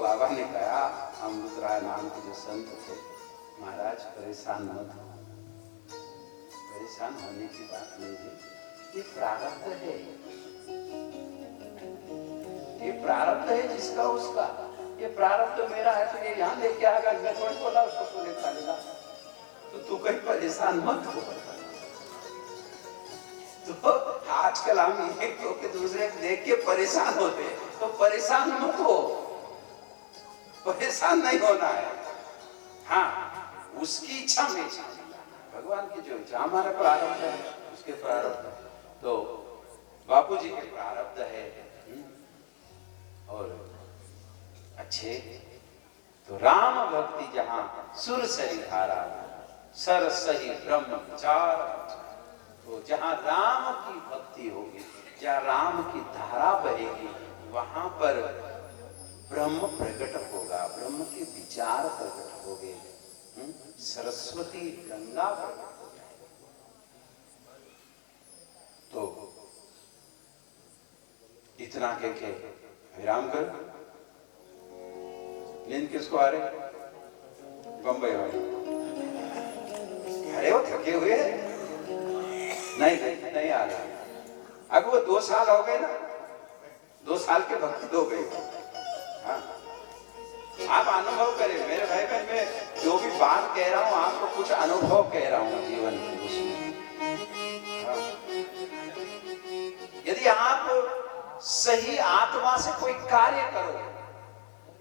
बाबा ने कहा, अमृतराय नाम के जो संत थे, महाराज परेशान मत हो, परेशान होने की बात नहीं है, ये प्रारब्ध है, ये प्रारब्ध है जिसका उसका। ये प्रारब्ध मेरा है तो ये यहाँ लेके आएगा, मैं थोड़ी बोला उसको तू लेकर लेगा, तो तू कहीं परेशान मत हो। तो आजकल हम एक के दूसरे देख के परेशान होते हैं, तो परेशान मत हो, परेशान नहीं होना है। हाँ, उसकी इच्छा में भगवान की जो इच्छा, हमारा प्रारब्ध है उसके प्रारब्ध, तो बापू जी के प्रारब्ध है। और अच्छे तो राम भक्ति जहां सुर सही धारा, सर सही ब्रह्म विचार, तो जहां राम की भक्ति होगी, जहां राम की धारा बहेगी, वहां पर ब्रह्म प्रकट होगा, ब्रह्म के विचार प्रकट होंगे, सरस्वती गंगा प्रकट हो जाएगी। तो इतना कह के विराम कर। नींद किसको आ रही? बंबई वाले अरे वो थके हुए नहीं आ रहा। अब वो 2 साल हो गए ना, 2 साल के भक्ति हो गई। हाँ, आप अनुभव करें मेरे भाई बहन, मैं जो भी बात कह रहा हूं आपको कुछ अनुभव कह रहा हूं जीवन के उसमें। हाँ। यदि आप सही आत्मा से कोई कार्य करोगे,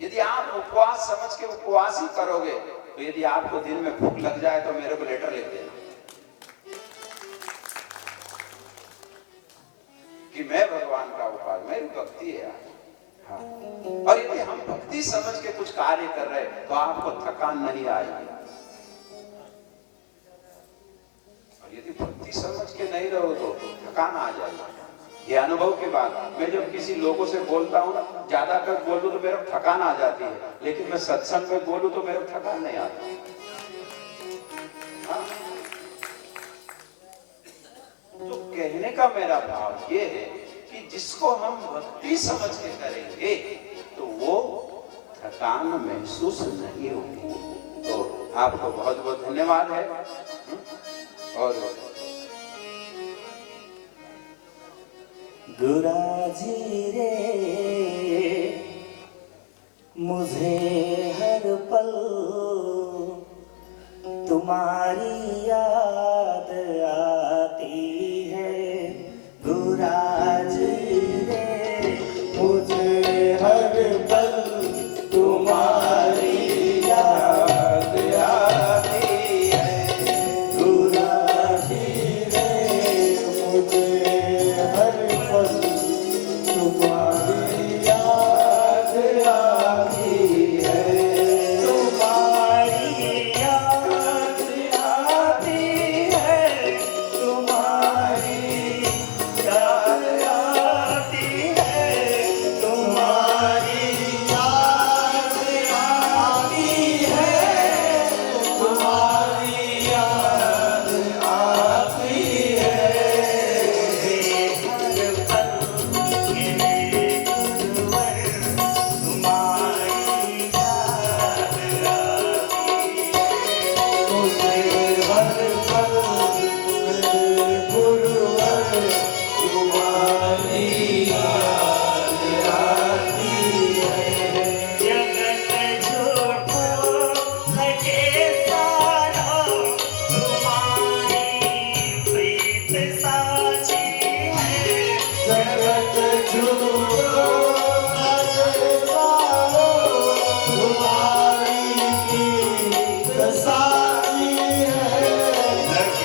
यदि आप उपवास समझ के उपवास ही करोगे, तो यदि आपको दिन में भूख लग जाए तो मेरे को लेटर लिख देना कि मैं भगवान का उपवास, मेरी भक्ति है। हाँ। और यदि हम भक्ति समझ के कुछ कार्य कर रहे हैं तो आपको थकान नहीं आएगी। और यदि भक्ति समझ के नहीं रहो तो थकान आ जाएगी। ये अनुभव की बात। मैं जब किसी लोगों से बोलता हूँ ना, ज्यादातर बोलूं तो मेरे को थकान आ जाती है, लेकिन मैं सत्संग में बोलूं तो मेरे को थकान नहीं आती। हाँ? तो कहने का मेरा भाव ये है कि जिसको हम भक्ति समझ के करेंगे तो वो थकान महसूस नहीं होगी। तो आपको बहुत बहुत धन्यवाद है। और गुराजी रे मुझे हर पल तुम्हारी